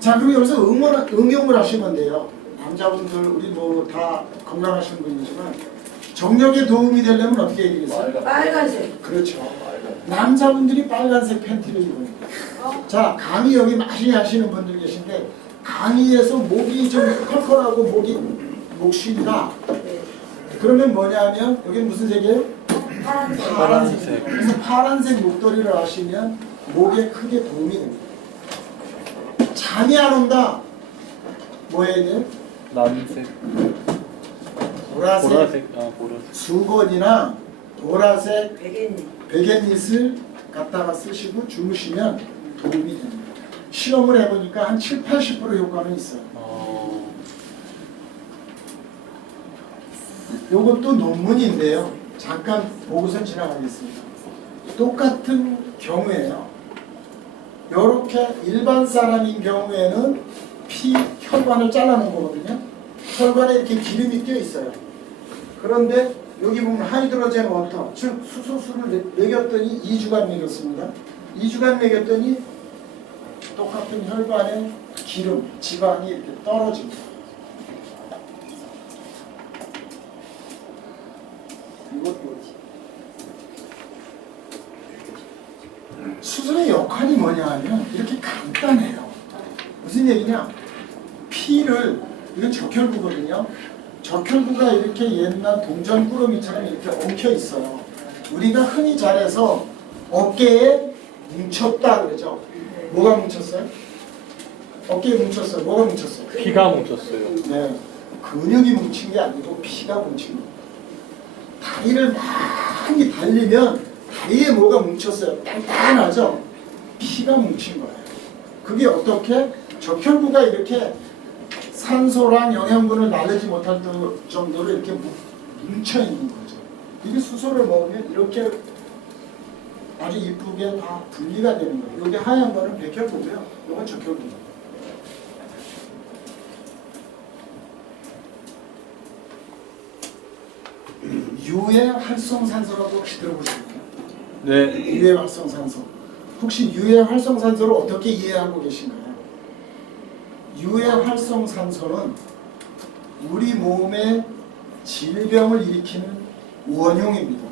자, 그럼 여기서 응용을 하시면 돼요. 남자분들 우리 뭐 다 건강하신 분이지만 정력에 도움이 되려면 어떻게 해야 되겠어요? 빨간색. 그렇죠. 남자분들이 빨간색 팬티를 입어요. 자, 강의 여기 많이 하시는 분들 계신데 강의에서 목이 좀 컬컬하고 목쉬다. 그러면 뭐냐면 여기 무슨 색이에요? 파란색. 그래서 파란색 목도리를 하시면 목에 크게 도움이 됩니다. 잠이 안 온다. 뭐 해야 돼요? 남색. 보라색. 수건이나 보라색 베갯닛을 갖다가 쓰시고 주무시면 도움이 됩니다. 실험을 해보니까 한 70~80% 효과는 있어요. 요것도 논문인데요. 잠깐 보고서 지나가겠습니다. 똑같은 경우에요. 이렇게 일반 사람인 경우에는 혈관을 잘라놓은 거거든요. 혈관에 이렇게 기름이 껴 있어요. 그런데 여기 보면 하이드로젠 워터, 즉 수소수를 먹였더니 2주간 먹였습니다. 2주간 먹였더니 똑같은 혈관에 기름, 지방이 이렇게 떨어집니다. 이것도 수술의 역할이 뭐냐 하면 이렇게 간단해요. 무슨 얘기냐? 피를, 이건 적혈구거든요. 적혈구가 이렇게 옛날 동전꾸러미처럼 이렇게 엉켜 있어요. 우리가 흔히 잘해서 어깨에 뭉쳤다 그러죠. 뭐가 뭉쳤어요? 어깨에 뭉쳤어요. 뭐가 뭉쳤어요? 피가 뭉쳤어요. 네, 근육이 뭉친 게 아니고 피가 뭉친 거예요. 다리를 많이 달리면 다리에 뭐가 뭉쳤어요. 단단하죠? 피가 뭉친 거예요. 그게 어떻게? 적혈구가 이렇게 산소랑 영양분을 나르지 못할 정도로 이렇게 뭉쳐 있는 거죠. 이게 수소를 먹으면 이렇게 아주 이쁘게 다 분리가 되는 거예요. 여기 하얀 거는 백혈구고요. 이건 적혈구예요. 유해 활성산소라고 혹시 들어보셨나요? 네. 유해 활성산소. 혹시 유해 활성산소를 어떻게 이해하고 계신가요? 유해 활성산소는 우리 몸에 질병을 일으키는 원흉입니다.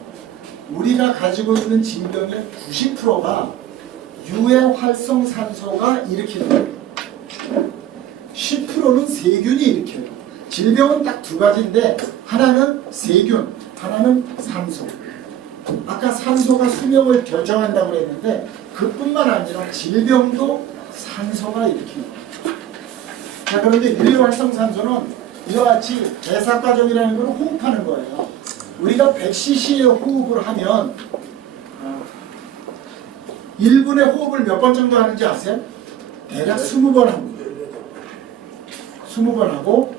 우리가 가지고 있는 질병의 90%가 유해 활성산소가 일으키는 겁니다. 10%는 세균이 일으켜요. 질병은 딱 두 가지인데 하나는 세균, 하나는 산소. 아까 산소가 수명을 결정한다고 했는데 그뿐만 아니라 질병도 산소가 일으킵니다. 자, 그런데 유해 활성산소는 이와 같이 대사 과정이라는 건 호흡하는 거예요. 우리가 100cc의 호흡을 하면 1분에 호흡을 몇 번 정도 하는지 아세요? 대략 20번 합니다. 20번 하고,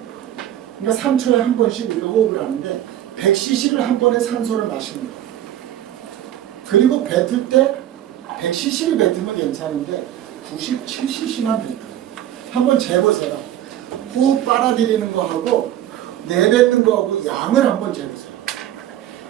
그러니까 3초에 한 번씩 우리가 호흡을 하는데 100cc를 한 번에 산소를 마십니다. 그리고 뱉을 때 100cc를 뱉으면 괜찮은데 97cc만 뱉어요. 한번 재보세요. 호흡 빨아들이는 거하고 내뱉는 거하고 양을 한번 재보세요.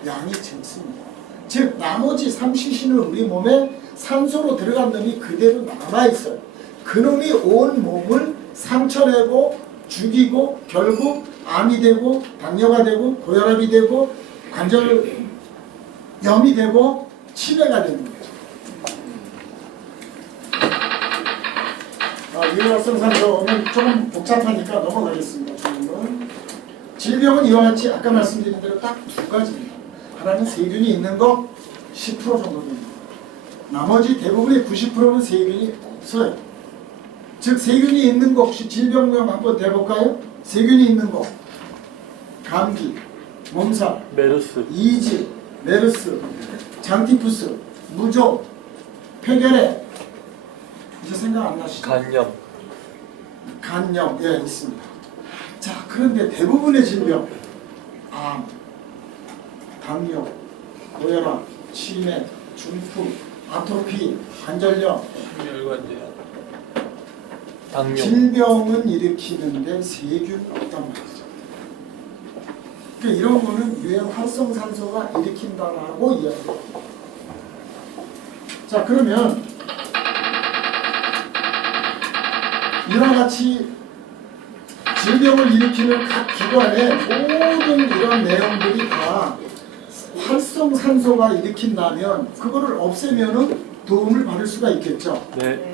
양이 적습니다. 즉 나머지 3cc는 우리 몸에 산소로 들어간 놈이 그대로 남아있어요. 그놈이 온 몸을 상처내고 죽이고 결국 암이 되고 당뇨가 되고 고혈압이 되고 관절염이 되고 치매가 되는 거죠. 유혈성산소는 조금 복잡하니까 넘어가겠습니다. 질문. 질병은 이와 같이 아까 말씀드린 대로 딱 두 가지입니다. 하나는 세균이 있는 거 10% 정도 됩니다. 나머지 대부분의 90%는 세균이 없어요. 즉 세균이 있는 거 혹시 질병명 한번 대볼까요? 세균이 있는 거 감기, 몸살, 메르스, 이지, 메르스, 장티푸스, 무조, 폐결핵 이제 생각 안 나시죠? 간염, 예, 있습니다. 자, 그런데 대부분의 질병 암, 당뇨, 고혈압, 치매, 중풍, 아토피, 관절염 질병은 일으키는데 세균 없단 말이죠. 그러니까 이런 거는 유해 활성산소가 일으킨다라고 이야기해요. 자, 그러면 이와 같이 질병을 일으키는 각 기관의 모든 이런 내용들이 다 활성산소가 일으킨다면 그거를 없애면은 도움을 받을 수가 있겠죠. 네.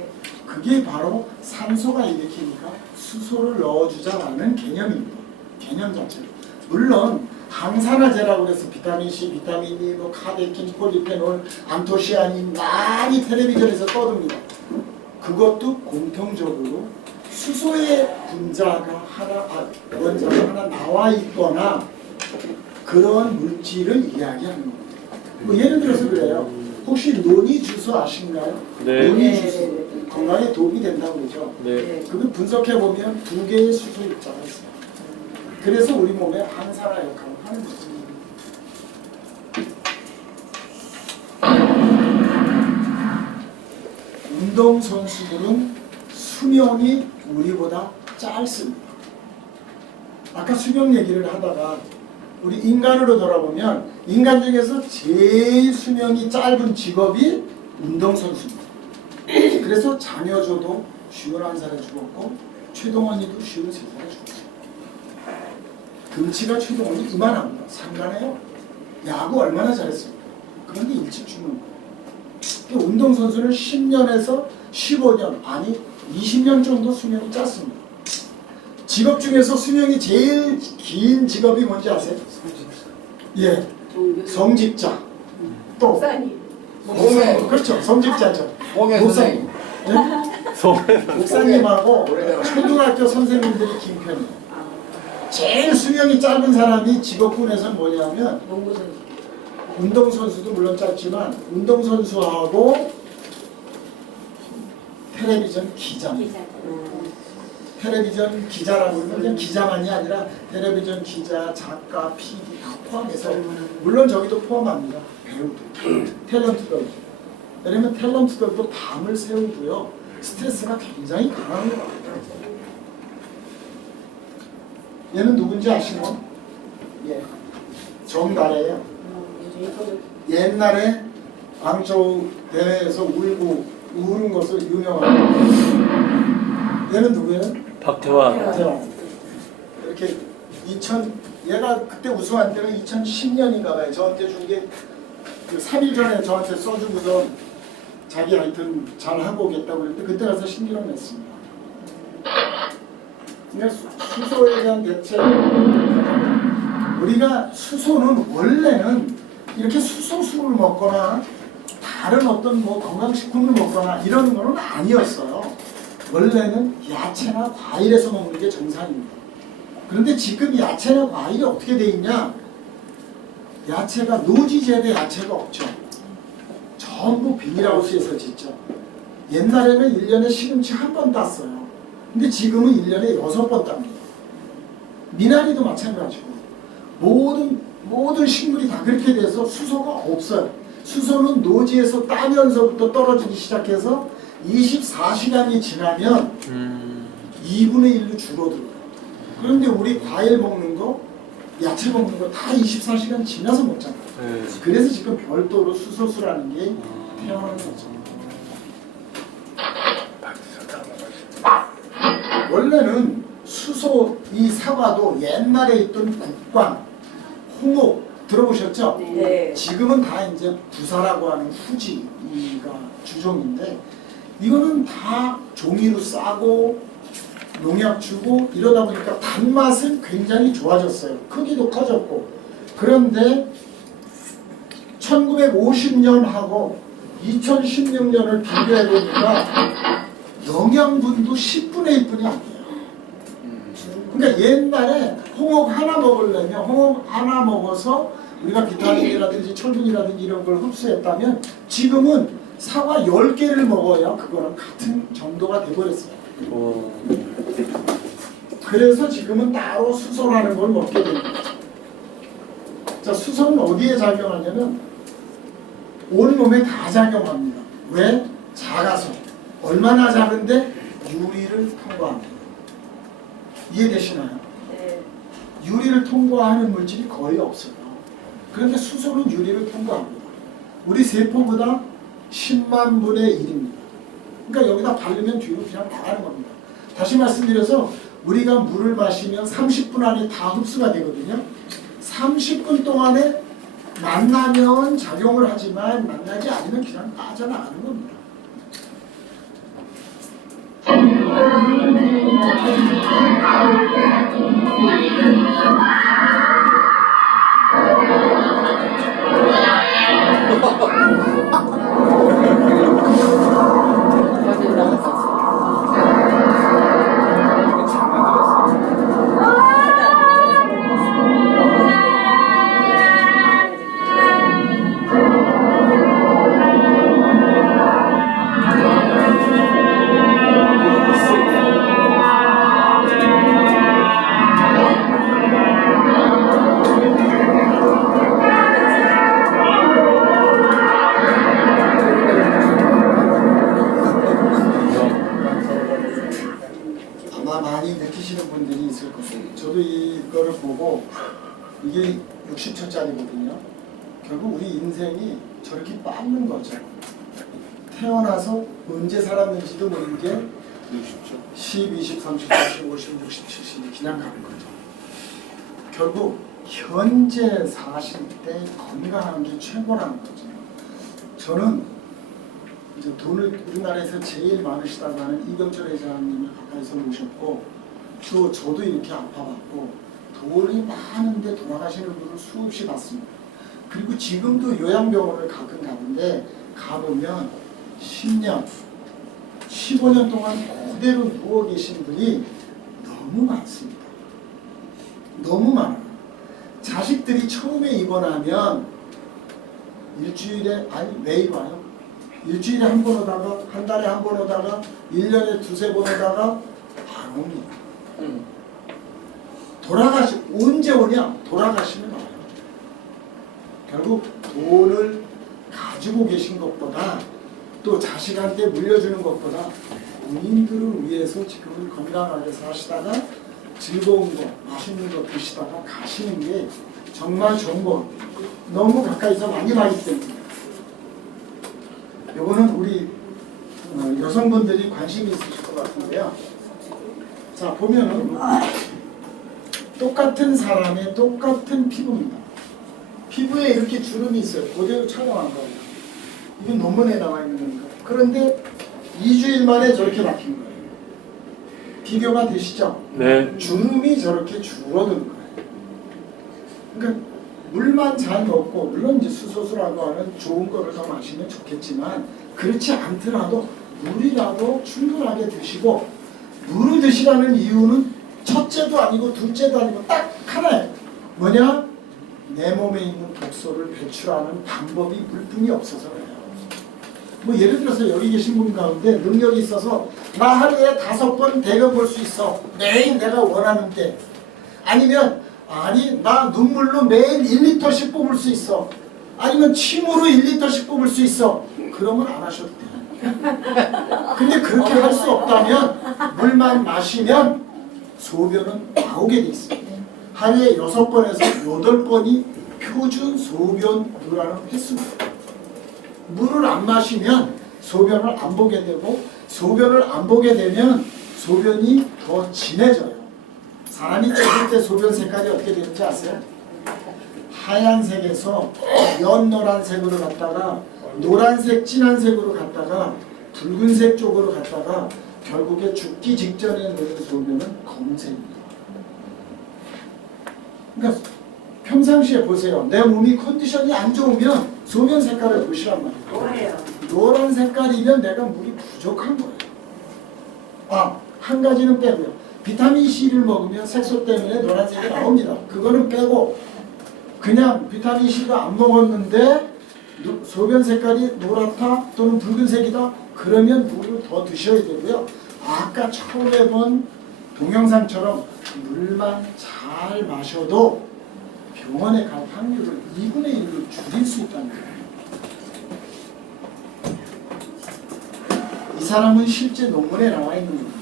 그게 바로 산소가 일으키니까 수소를 넣어주자라는 개념입니다. 개념 자체로. 물론 항산화제라고 해서 비타민 C, 비타민 E, 뭐 카데킨, 폴리페놀, 안토시아닌 많이 텔레비전에서 떠듭니다. 그것도 공통적으로 수소의 분자가 원자가 하나 나와 있거나 그런 물질을 이야기하는 겁니다. 뭐 예를 들어서 그래요. 혹시 논이 주스 아신가요? 네. 논이 주스 건강에 도움이 된다고 그러죠. 네. 그걸 분석해 보면 2개의 수소 입자가 있어요. 그래서 우리 몸에 항산화 역할을 하는 거죠. 운동 선수들은 수명이 우리보다 짧습니다. 아까 수명 얘기를 하다가 우리 인간으로 돌아보면 인간 중에서 제일 수명이 짧은 직업이 운동선수입니다. 그래서 장여조도 51살에 죽었고 최동원이도 53살에 죽었어요. 등치가 최동원이 이만합니다. 상관해요? 야구 얼마나 잘했습니까? 그런데 일찍 죽는 거예요. 운동선수는 10년에서 15년 아니 20년 정도 수명이 짧습니다. 직업 중에서 수명이 제일 긴 직업이 뭔지 아세요? 예, 성직자. 또 목사님. 그렇죠, 성직자죠. 목사님. 예? 목사님하고 초등학교 선생님들이 긴 편이에요. 제일 수명이 짧은 사람이 직업군에서는 뭐냐면 운동선수도 물론 짧지만 운동선수하고 텔레비전 기자입니다. 텔레비전 기자라고 하면 그냥 기자만이 아니라 텔레비전 기자, 작가, PD 다 포함해서 물론 저기도 포함합니다. 배우들, 탤런트들. 왜냐면 탤런트들도 밤을 새우고요. 스트레스가 굉장히 강합니다. 얘는 누군지 아시나요? 예, 정달이에요. 옛날에 광저우 대회에서 우는 것을 유명합니다. 얘는 누구예요? 박태환. 이렇게 얘가 그때 우승한 때는 2010년인가 봐요. 저한테 준 게 그 3일 전에 저한테 써주고서 자기 하여튼 잘하고 오겠다고 그랬는데 그때 가서 신기록 냈습니다. 그러니까 수소에 대한 대책 우리가 수소는 원래는 이렇게 수소수를 먹거나 다른 어떤 뭐 건강식품을 먹거나 이런 거는 아니었어요. 원래는 야채나 과일에서 먹는 게 정상입니다. 그런데 지금 야채나 과일이 어떻게 돼 있냐? 야채가 노지재배 야채가 없죠. 전부 비닐하우스에서 짓죠. 옛날에는 1년에 시금치 한 번 땄어요. 근데 지금은 1년에 6번 땁니다. 미나리도 마찬가지고 모든 식물이 다 그렇게 돼서 수소가 없어요. 수소는 노지에서 따면서부터 떨어지기 시작해서 24시간이 지나면 2분의 1로 줄어들어요. 그런데 우리 과일 먹는 거, 야채 먹는 거 다 24시간 지나서 먹잖아요. 그래서 지금 별도로 수소수라는 게 태어나는 거죠. 원래는 수소, 이 사과도 옛날에 있던 국광, 홍옥 들어보셨죠? 네. 지금은 다 이제 부사라고 하는 후지가 주종인데 이거는 다 종이로 싸고 농약 주고 이러다 보니까 단맛은 굉장히 좋아졌어요. 크기도 커졌고. 그런데 1950년하고 2016년을 비교해 보니까 영양분도 10분의 1뿐이 아니에요. 그러니까 옛날에 홍옥 하나 먹으려면 홍옥 하나 먹어서 우리가 비타민이라든지 철분이라든지 이런 걸 흡수했다면 지금은 사과 10개를 먹어야 그거랑 같은 정도가 돼버렸어요. 그래서 지금은 따로 수소라는 걸 먹게 됩니다. 자, 수소는 어디에 작용하냐면 온몸에 다 작용합니다. 왜? 작아서. 얼마나 작은데? 유리를 통과합니다. 이해되시나요? 네. 유리를 통과하는 물질이 거의 없어요. 그런데 수소는 유리를 통과합니다. 우리 세포보다 10만 분의 1입니다. 그러니까 여기다 바르면 뒤로 그냥 나가는 겁니다. 다시 말씀드려서 우리가 물을 마시면 30분 안에 다 흡수가 되거든요. 30분 동안에 만나면 작용을 하지만 만나지 않으면 그냥 빠져나가는 겁니다. 아마 많이 느끼시는 분들이 있을 거예요. 저도 이거를 보고 이게 60초짜리거든요. 결국 우리 인생이 저렇게 빠른 거죠. 태어나서 언제 살았는지도 모르는 게 10, 20, 30, 40, 50, 60, 70 그냥 가는 거죠. 결국 현재 사실 때 건강한 게 최고라는 거죠. 저는 이제 돈을 우리나라에서 제일 많으시다고 하는 이병철 회장님을 가까이서 모셨고 또 저도 이렇게 아파봤고 돈이 많은데 돌아가시는 분을 수없이 봤습니다. 그리고 지금도 요양병원을 가끔 가는데 가보면 10년, 15년 동안 그대로 누워 계신 분이 너무 많습니다. 너무 많아요. 자식들이 처음에 입원하면 일주일에 아니 매일 와요. 일주일에 한 번 오다가 한 달에 한 번 오다가 1년에 두세 번 오다가 안 옵니다. 언제 오냐? 돌아가시면 와요. 결국 돈을 가지고 계신 것보다 또 자식한테 물려주는 것보다 본인들을 위해서 지금은 건강하게 사시다가 즐거운 거, 맛있는 거 드시다가 가시는 게 정말 좋은 거 너무 가까이서 많이 봤기 때문에 이거는 우리 여성분들이 관심이 있으실 것 같은데요. 자, 보면은 똑같은 사람의 똑같은 피부입니다. 피부에 이렇게 주름이 있어요. 그대로 촬영한 거예요. 이건 논문에 나와 있는 겁니다. 그런데 2주일 만에 저렇게 바뀐 거예요. 비교가 되시죠? 네. 주름이 저렇게 줄어든 거예요. 그러니까 물만 잘 먹고 물론 이제 수소수라고 하는 좋은 거를 더 마시면 좋겠지만 그렇지 않더라도 물이라도 충분하게 드시고 물을 드시라는 이유는 첫째도 아니고 둘째도 아니고 딱 하나예요. 뭐냐? 내 몸에 있는 독소를 배출하는 방법이 물뿐이 없어서 그래요. 뭐 예를 들어서 여기 계신 분 가운데 능력이 있어서 나 하루에 5번 대변 볼 수 있어. 매일 내가 원하는 때. 아니면 아니 나 눈물로 매일 1리터씩 뽑을 수 있어. 아니면 침으로 1리터씩 뽑을 수 있어. 그러면 안 하셔도 돼요. 근데 그렇게 할 수 없다면 물만 마시면 소변은 나오게 돼 있어요. 하루에 6번에서 8번이 표준 소변 누라는 횟수입니다. 물을 안 마시면 소변을 안 보게 되고 소변을 안 보게 되면 소변이 더 진해져요. 사람이 쬐을 때 소변 색깔이 어떻게 되는지 아세요? 하얀색에서 연노란색으로 갔다가 노란색 진한색으로 갔다가 붉은색 쪽으로 갔다가 결국에 죽기 직전에 내는 소변은 검은색입니다. 그러니까 평상시에 보세요. 내 몸이 컨디션이 안 좋으면 소변 색깔을 보시란 말이에요. 노란 색깔이면 내가 물이 부족한 거예요. 한 가지는 빼고요. 비타민C를 먹으면 색소 때문에 노란색이 나옵니다. 그거는 빼고 그냥 비타민C가 안 먹었는데 소변 색깔이 노랗다 또는 붉은색이다 그러면 물을 더 드셔야 되고요. 아까 처음에 본 동영상처럼 물만 잘 마셔도 병원에 갈 확률을 2분의 1로 줄일 수 있다는 거예요. 이 사람은 실제 논문에 나와 있는 겁니다.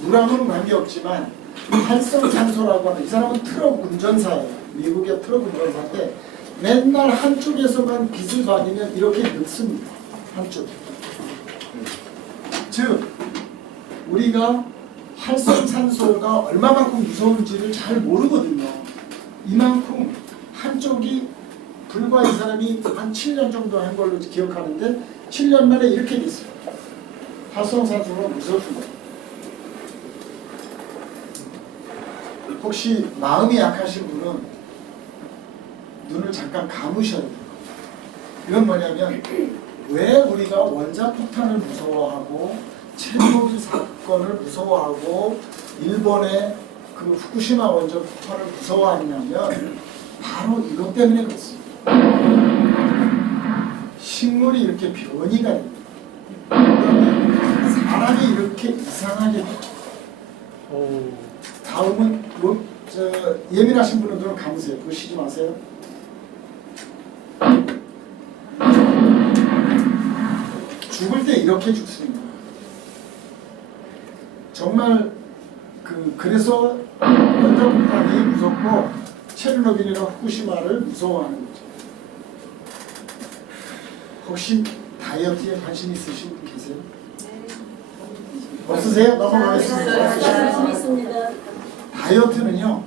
물하고는 관계없지만 활성산소라고 하는 이 사람은 트럭 운전사예요. 미국의 트럭 운전사인데 맨날 한쪽에서만 빛을 받으면 이렇게 늙습니다. 한쪽. 즉 우리가 활성산소가 얼마만큼 무서운지를 잘 모르거든요. 이만큼 한쪽이 불과 이 사람이 한 7년 정도 한 걸로 기억하는데 7년 만에 이렇게 됐어요. 활성산소가 무섭습니다. 혹시 마음이 약하신 분은 눈을 잠깐 감으셔야 돼요. 이건 뭐냐면 왜 우리가 원자폭탄을 무서워하고 체르노빌 사건을 무서워하고 일본의 그 후쿠시마 원자폭탄을 무서워하냐면 바로 이것 때문에 그렇습니다. 식물이 이렇게 변이가 됩니다. 사람이 이렇게 이상하게 됩니다. 다음은 예민하신 분들은 감으세요. 보시지 마세요. 죽을 때 이렇게 죽습니다. 정말 그래서 원자폭탄이 무섭고 체르노빌이나 후쿠시마를 무서워하는 거죠. 혹시 다이어트에 관심 있으신 분 계세요? 없으세요? 넘어가겠습니다. 다이어트는요,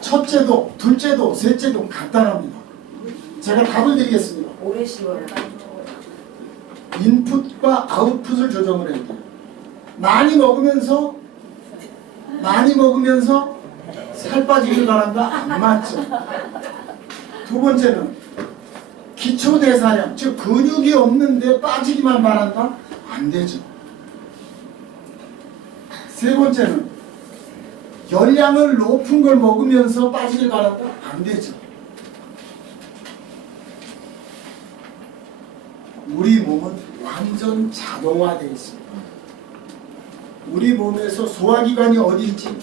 첫째도, 둘째도, 셋째도 간단합니다. 제가 답을 드리겠습니다. 오래 쉬워요. 인풋과 아웃풋을 조정을 해야 돼요. 많이 먹으면서 살 빠지길 바란다? 안 맞죠. 두 번째는 기초대사량, 즉 근육이 없는데 빠지기만 바란다? 안 되죠. 세 번째는 열량을 높은 걸 먹으면서 빠지길 바란다? 안 되죠. 우리 몸은 완전 자동화되어 있습니다. 우리 몸에서 소화기관이 어디인지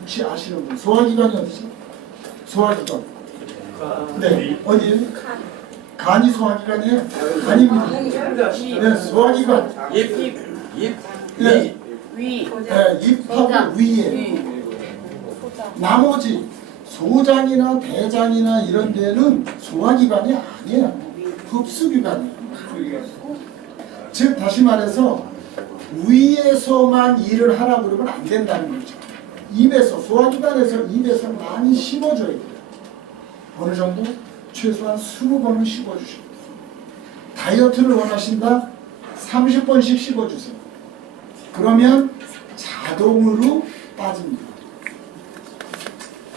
혹시 아시는 분? 소화기관이 어디지? 소화기관. 네, 어디에요? 간이 소화기관이에요? 아닙니다. 네, 소화기관. 네, 입하고 위에. 나머지 소장이나 대장이나 이런 데는 소화기관이 아니에요. 흡수기관이에요. 즉 다시 말해서 위에서만 일을 하라고 그러면 안 된다는 거죠. 입에서, 소화기관에서 입에서 많이 씹어줘야 돼요. 어느 정도? 최소한 20번은 씹어주셔야 돼요. 다이어트를 원하신다? 30번씩 씹어주세요. 그러면 자동으로 빠집니다.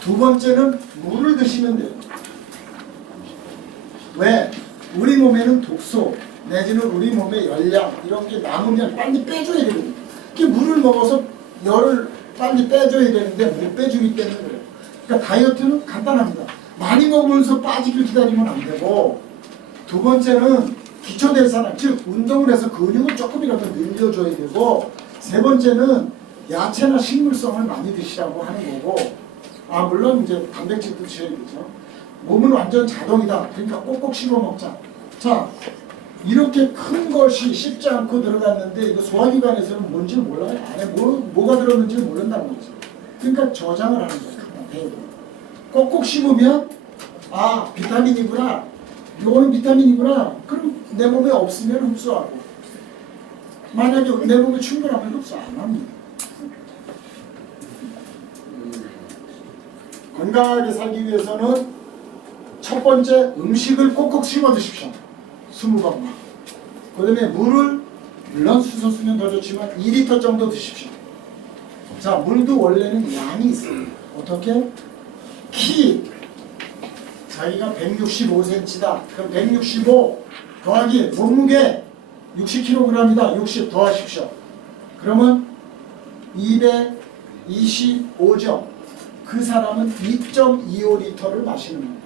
두 번째는 물을 드시면 돼요. 왜? 우리 몸에는 독소 내지는 우리 몸의 열량 이런 게 남으면 빨리 빼줘야 되거든요. 물을 먹어서 열을 빨리 빼줘야 되는데 못 빼주기 때문에 그래요. 그러니까 다이어트는 간단합니다. 많이 먹으면서 빠지길 기다리면 안 되고, 두 번째는 기초대사량, 즉 운동을 해서 근육을 조금이라도 늘려줘야 되고, 세 번째는 야채나 식물성을 많이 드시라고 하는 거고, 물론 이제 단백질도 드셔야겠죠. 몸은 완전 자동이다. 그러니까 꼭꼭 씹어 먹자. 자, 이렇게 큰 것이 씹지 않고 들어갔는데 이거 소화기관에서는 뭔지 몰라요. 안에 뭐가 들었는지 모른다는 거죠. 그러니까 저장을 하는 거예요. 배에. 꼭꼭 씹으면 비타민이구나. 요거는 비타민이구나. 그럼 내 몸에 없으면 흡수하고, 만약에 내 몸에 충분하면 흡수 안 합니다. 건강하게 살기 위해서는 첫 번째, 음식을 꼭꼭 씹어 드십시오. 20번만. 그 다음에 물을, 물론 수소수면 더 좋지만 2리터 정도 드십시오. 자, 물도 원래는 양이 있어요. 어떻게? 키 자기가 165cm다. 그럼 165 더하기 몸무게 60kg이다. 60 더하십시오. 그러면 225죠. 그 사람은 2.25리터를 마시는 거예요.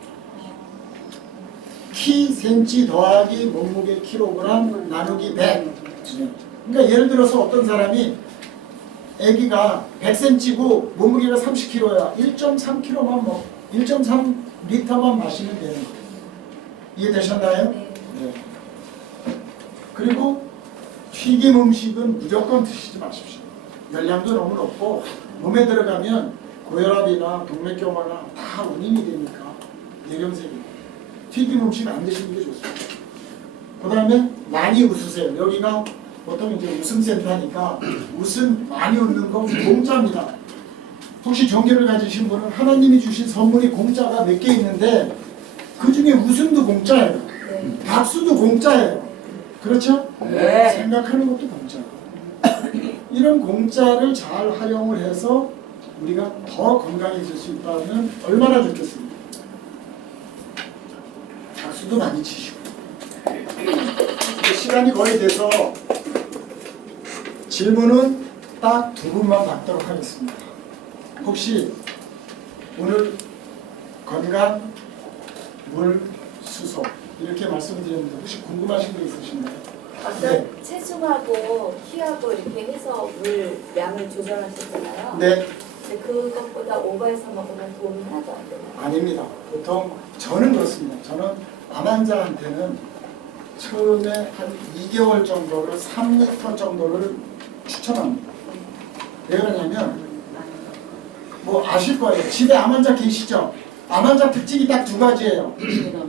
키 cm 더하기 몸무게 킬로그램 나누기 100. 그러니까 예를 들어서 어떤 사람이 아기가 100cm고 몸무게가 30kg야. 1.3kg만 1.3리터만 마시면 되는 거예요. 이해되셨나요? 네. 그리고 튀김 음식은 무조건 드시지 마십시오. 열량도 너무 높고 몸에 들어가면 고혈압이나 동맥경화나 다 원인이 되니까 뇌경색이. 튀김 음식 안 드시는 게 좋습니다. 그 다음에 많이 웃으세요. 여기가 보통 이제 웃음센터니까 웃음 많이 웃는 건 공짜입니다. 혹시 종교를 가지신 분은 하나님이 주신 선물이 공짜가 몇 개 있는데 그 중에 웃음도 공짜예요. 박수도 공짜예요. 그렇죠? 네. 생각하는 것도 공짜예요. 이런 공짜를 잘 활용을 해서 우리가 더 건강해질 수 있다면 얼마나 좋겠습니까? 박수도 많이 치시고. 시간이 거의 돼서 질문은 딱 2분만 받도록 하겠습니다. 혹시 오늘 건강, 물, 수소 이렇게 말씀드렸는데 혹시 궁금하신 거 있으신가요? 아까 체중하고 키하고 이렇게 해서 물 양을 조절하셨잖아요. 네. 근데 그것보다 오버해서 먹으면 도움이 하나도 안 돼요. 아닙니다. 보통 저는 그렇습니다. 저는 암 환자한테는 처음에 한 2개월 정도를 3리터 정도를 추천합니다. 왜 그러냐면 뭐 아실 거예요. 집에 암 환자 계시죠? 암 환자 특징이 딱 2가지예요.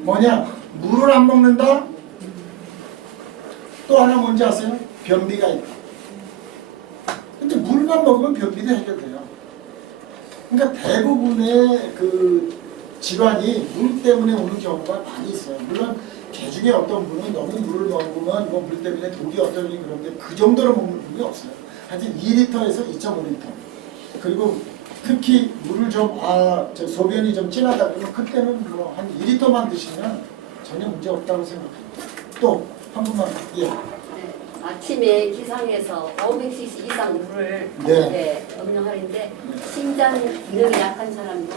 뭐냐? 물을 안 먹는다. 또 하나 뭔지 아세요? 변비가 있다. 근데 물만 먹으면 변비도 해결돼요. 그러니까 대부분의 그 질환이 물 때문에 오는 경우가 많이 있어요. 물론 개중에 어떤 분은 너무 물을 먹으면 뭐 물 때문에 독이 어쩌니 그런데 그 정도로 먹는 분이 없어요. 하여튼 2리터에서 2.5리터. 그리고 특히 물을 좀 소변이 좀 진하다 그러면 그때는 뭐 한 2리터만 드시면 전혀 문제 없다고 생각해요. 또 한 분만. 예. 아침에 기상해서 500cc 이상 물을 음용하는데 심장 기능이 약한 사람도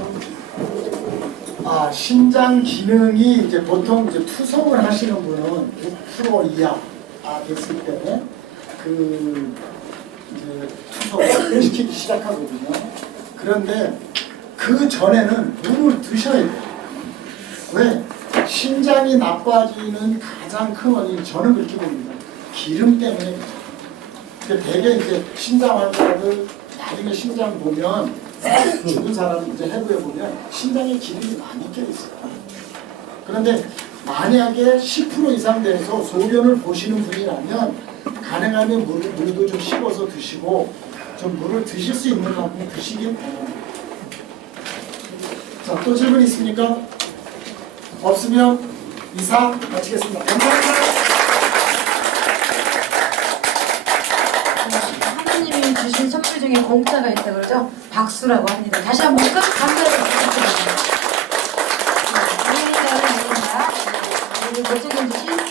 신장 기능이 이제 보통 이제 투석을 하시는 분은 6% 이하 됐을 때 이제 투석을 시키기 시작하거든요. 그런데 그 전에는 물을 드셔야 돼요. 왜? 신장이 나빠지는 가장 큰 원인이 저는 그렇게 봅니다. 기름 때문에. 근데 대개 이제 신장 환자들 나중에 신장 보면 죽은 사람 이제 해부해 보면 신장에 기름이 많이 껴 있어요. 그런데 만약에 10% 이상 돼서 소변을 보시는 분이라면 가능하면 물도 좀 씹어서 드시고 좀 물을 드실 수 있는 만큼 드시길 바랍니다. 자, 또 질문 있습니까? 없으면 이상 마치겠습니다. 감사합니다. 하나님이 주신 선물 중에 공짜가 있다 그러죠? 박수라고 합니다. 다시 한번 큰 감사를 부탁드립니다. 오늘 결정해 주신